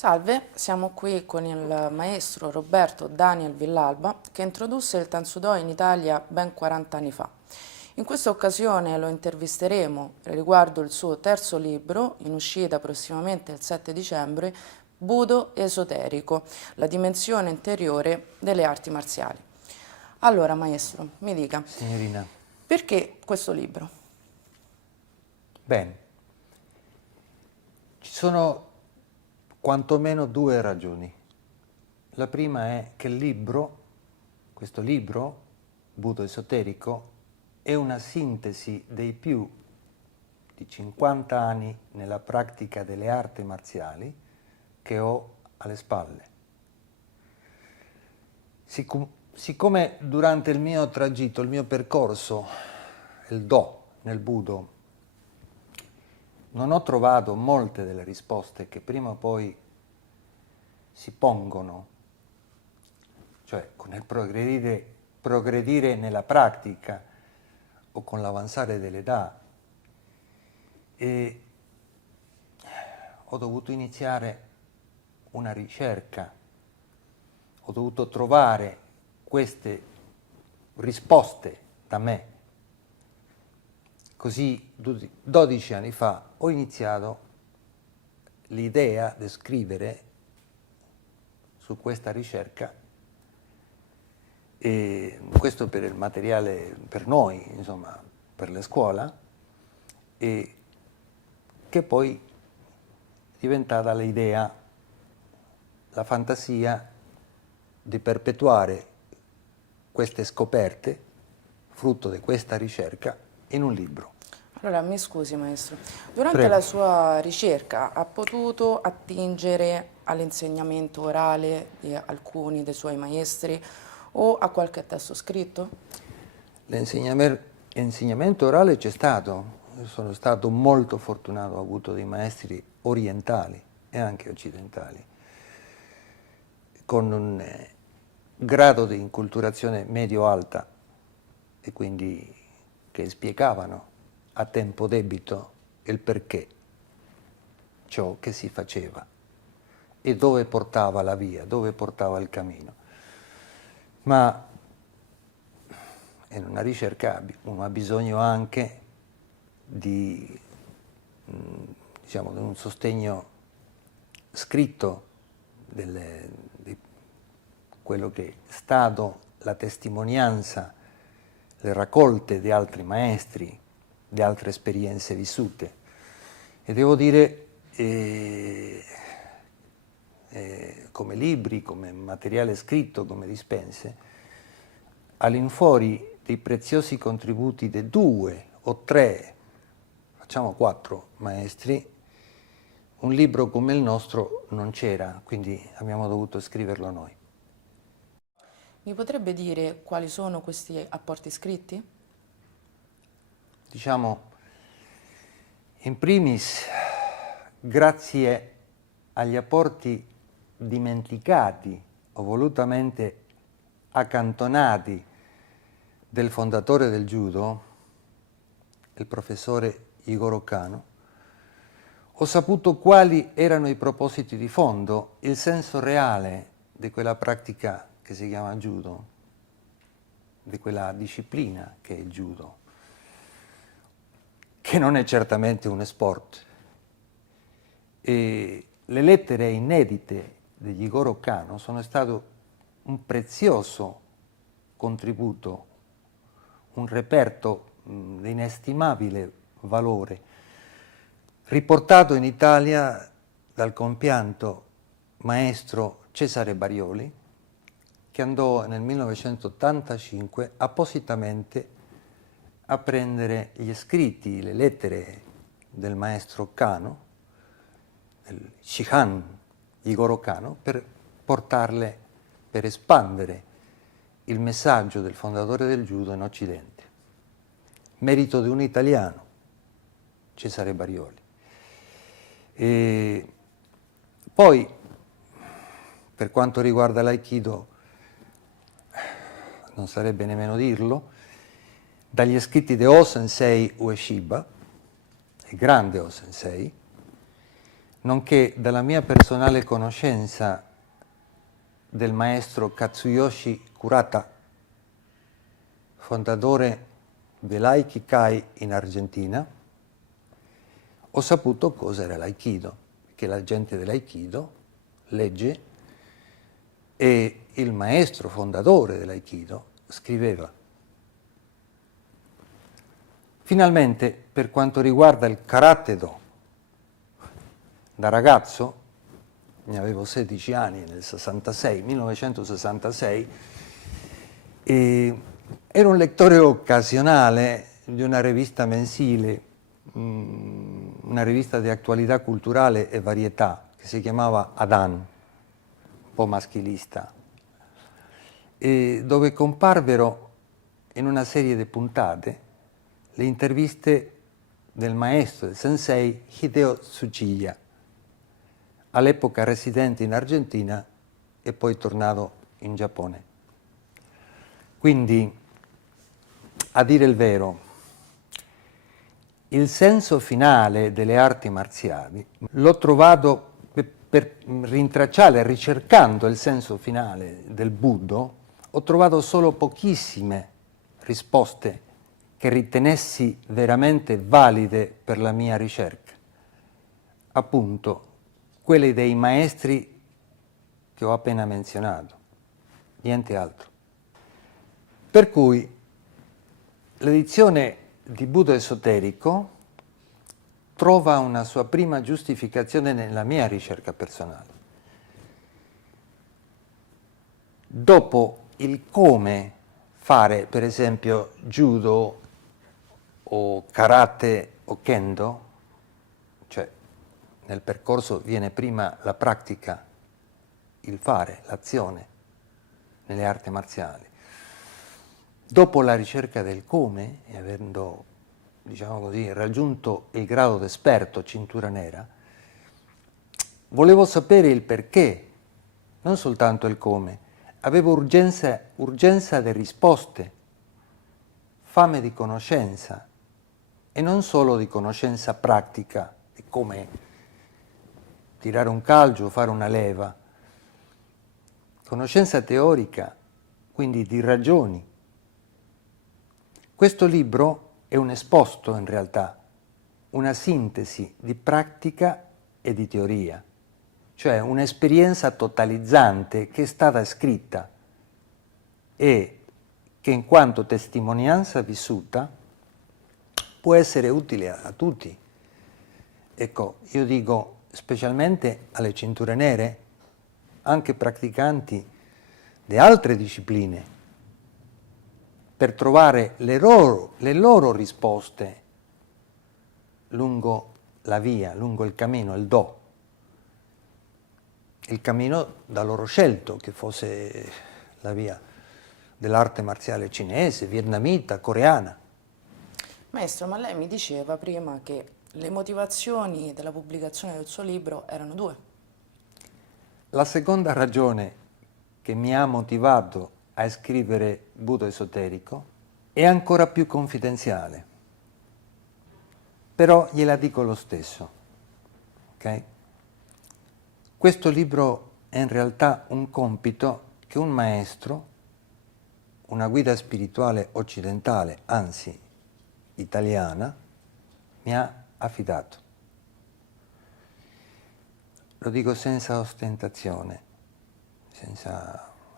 Salve, siamo qui con il maestro Roberto Daniel Villalba che introdusse il Tansudo in Italia ben 40 anni fa. In questa occasione lo intervisteremo riguardo il suo terzo libro, in uscita prossimamente il 7 dicembre, Budo esoterico, la dimensione interiore delle arti marziali. Allora, maestro, mi dica, Signorina, perché questo libro? bene, ci sono quantomeno due ragioni. La prima è che questo libro, Budo esoterico, è una sintesi dei più di 50 anni nella pratica delle arti marziali che ho alle spalle. Siccome durante il mio tragitto, il mio percorso, il Do nel Budo, non ho trovato molte delle risposte che prima o poi si pongono, cioè con il progredire nella pratica o con l'avanzare dell'età, e ho dovuto iniziare una ricerca, ho dovuto trovare queste risposte da me. Così 12 anni fa ho iniziato l'idea di scrivere su questa ricerca, e questo per il materiale per noi, insomma, per la scuola, e che poi è diventata l'idea, la fantasia di perpetuare queste scoperte, frutto di questa ricerca, in un libro. Allora, mi scusi maestro, durante Prego. la sua ricerca ha potuto attingere all'insegnamento orale di alcuni dei suoi maestri o a qualche testo scritto? L'insegnamento orale c'è stato, sono stato molto fortunato, ho avuto dei maestri orientali e anche occidentali, con un grado di inculturazione medio-alta, e quindi che spiegavano a tempo debito il perché ciò che si faceva e dove portava la via, dove portava il cammino. Ma in una ricerca uno ha bisogno anche di, diciamo, di un sostegno scritto di quello che è stato la testimonianza, le raccolte di altri maestri, di altre esperienze vissute. E devo dire, come libri, come materiale scritto, come dispense, all'infuori dei preziosi contributi di 2 o 3, facciamo 4 maestri, un libro come il nostro non c'era, quindi abbiamo dovuto scriverlo noi. Mi potrebbe dire quali sono questi apporti scritti? Diciamo, in primis, grazie agli apporti dimenticati o volutamente accantonati del fondatore del judo, il professore Jigoro Kano, ho saputo quali erano i propositi di fondo, il senso reale di quella pratica che si chiama judo, di quella disciplina che è il judo, che non è certamente un sport. E le lettere inedite di Jigoro Kano sono stato un prezioso contributo, un reperto di inestimabile valore, riportato in Italia dal compianto maestro Cesare Barioli, che andò nel 1985 appositamente a prendere gli scritti, le lettere del maestro Kano, del Shihan Jigoro Kano, per portarle, per espandere il messaggio del fondatore del judo in Occidente. Merito di un italiano, Cesare Barioli. E poi, per quanto riguarda l'Aikido, non sarebbe nemmeno dirlo, dagli scritti di O-sensei Ueshiba, il grande O-sensei, nonché dalla mia personale conoscenza del maestro Katsuyoshi Kurata, fondatore dell'Aikikai in Argentina, ho saputo cosa era l'Aikido, che la gente dell'Aikido legge e il maestro fondatore dell'Aikido scriveva. Finalmente, per quanto riguarda il Karate Do, da ragazzo, ne avevo 16 anni nel 1966, e ero un lettore occasionale di una rivista mensile, una rivista di attualità culturale e varietà, che si chiamava Adan, un po' maschilista, e dove comparvero in una serie di puntate le interviste del maestro, del sensei Hideo Tsuchiya, all'epoca residente in Argentina e poi tornato in Giappone. Quindi, a dire il vero, il senso finale delle arti marziali l'ho trovato per rintracciare, ricercando il senso finale del Buddho, ho trovato solo pochissime risposte che ritenessi veramente valide per la mia ricerca. Appunto, quelle dei maestri che ho appena menzionato, niente altro. Per cui l'edizione di Buddha esoterico trova una sua prima giustificazione nella mia ricerca personale. Dopo il come fare, per esempio, judo o karate o kendo, cioè nel percorso viene prima la pratica, il fare, l'azione nelle arti marziali. Dopo la ricerca del come, e avendo, diciamo così, raggiunto il grado di esperto, cintura nera, volevo sapere il perché, non soltanto il come. Avevo urgenza di risposte, fame di conoscenza, e non solo di conoscenza pratica, di come tirare un calcio o fare una leva, conoscenza teorica, quindi di ragioni. Questo libro è un esposto, in realtà, una sintesi di pratica e di teoria, cioè un'esperienza totalizzante che è stata scritta e che in quanto testimonianza vissuta può essere utile a tutti. Ecco, io dico specialmente alle cinture nere, anche praticanti di altre discipline, per trovare le loro risposte lungo la via, lungo il cammino, il Do, il cammino da loro scelto, che fosse la via dell'arte marziale cinese, vietnamita, coreana. Maestro, ma lei mi diceva prima che le motivazioni della pubblicazione del suo libro erano due. La seconda ragione che mi ha motivato a scrivere Buddha esoterico è ancora più confidenziale, però gliela dico lo stesso, ok? Questo libro è in realtà un compito che un maestro, una guida spirituale occidentale, anzi italiana, mi ha affidato. Lo dico senza ostentazione,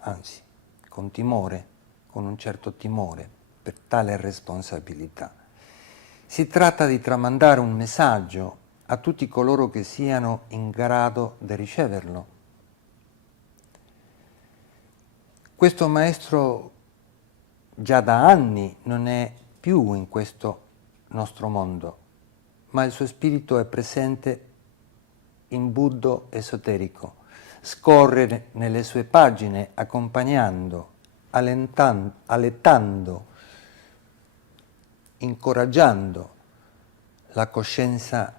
anzi, con timore, con un certo timore per tale responsabilità. Si tratta di tramandare un messaggio a tutti coloro che siano in grado di riceverlo. Questo maestro già da anni non è più in questo nostro mondo, ma il suo spirito è presente in Buddha esoterico, scorre nelle sue pagine accompagnando, allettando, incoraggiando la coscienza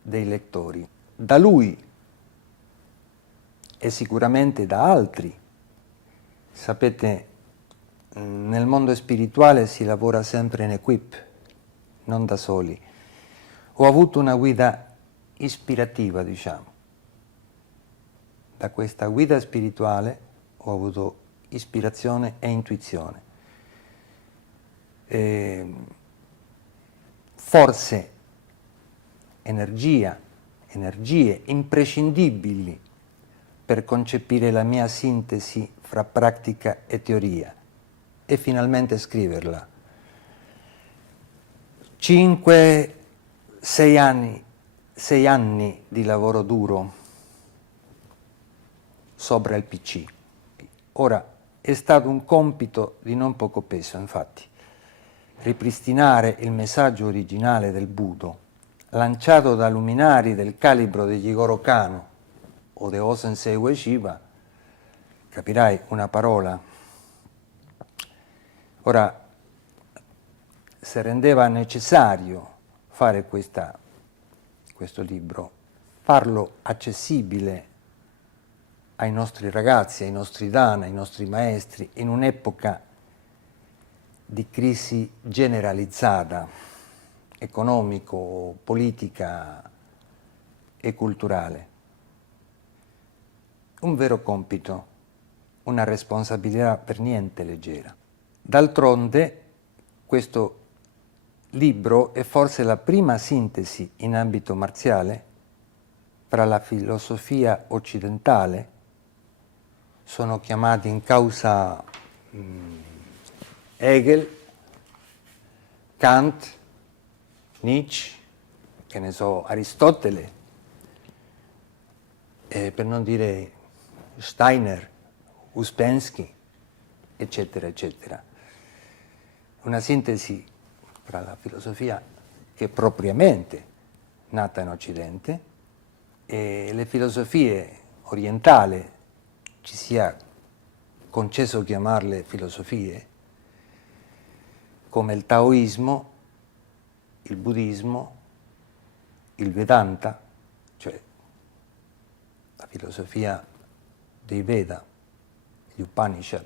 dei lettori. Da lui e sicuramente da altri. Sapete, nel mondo spirituale si lavora sempre in equip, non da soli. Ho avuto una guida ispirativa, diciamo. Da questa guida spirituale ho avuto ispirazione e intuizione. Forse energie imprescindibili per concepire la mia sintesi fra pratica e teoria e finalmente scriverla. 6 anni di lavoro duro sopra il PC. Ora, è stato un compito di non poco peso, infatti, ripristinare il messaggio originale del Budo, lanciato da luminari del calibro di Jigoro Kano o di Osensei Ueshiba, capirai una parola. Ora, se rendeva necessario fare questo libro, farlo accessibile ai nostri ragazzi, ai nostri dana, ai nostri maestri, in un'epoca di crisi generalizzata, economico, politica e culturale. Un vero compito, una responsabilità per niente leggera. D'altronde, questo libro è forse la prima sintesi in ambito marziale fra la filosofia occidentale. Sono chiamati in causa Hegel, Kant, Nietzsche, che ne so, Aristotele, per non dire Steiner, Uspensky, eccetera, eccetera. Una sintesi fra la filosofia che è propriamente nata in Occidente e le filosofie orientali, ci sia concesso chiamarle filosofie, come il taoismo, il buddismo, il Vedanta, cioè la filosofia dei Veda, gli Upanishad.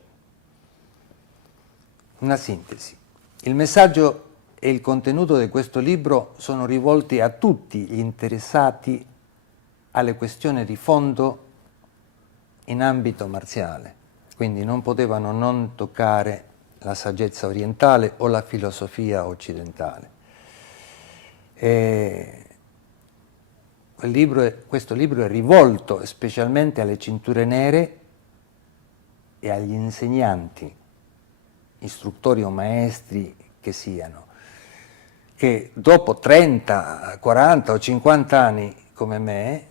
Una sintesi. Il messaggio e il contenuto di questo libro sono rivolti a tutti gli interessati alle questioni di fondo in ambito marziale, quindi non potevano non toccare la saggezza orientale o la filosofia occidentale. Questo libro è rivolto specialmente alle cinture nere e agli insegnanti, istruttori o maestri che siano, che dopo 30, 40 o 50 anni come me,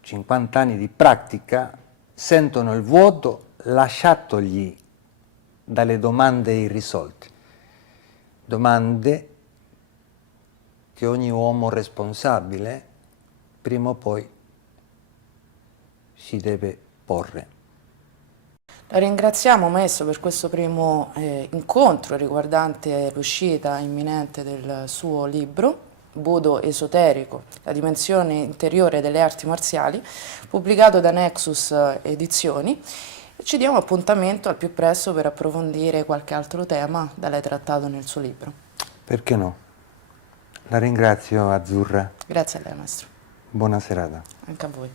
50 anni di pratica, sentono il vuoto lasciatogli dalle domande irrisolte. Domande che ogni uomo responsabile prima o poi si deve porre. La ringraziamo Maestro per questo primo incontro riguardante l'uscita imminente del suo libro, Budo esoterico, la dimensione interiore delle arti marziali, pubblicato da Nexus Edizioni. Ci diamo appuntamento al più presto per approfondire qualche altro tema da lei trattato nel suo libro. Perché no? La ringrazio, Azzurra. Grazie a lei, Maestro. Buona serata. Anche a voi.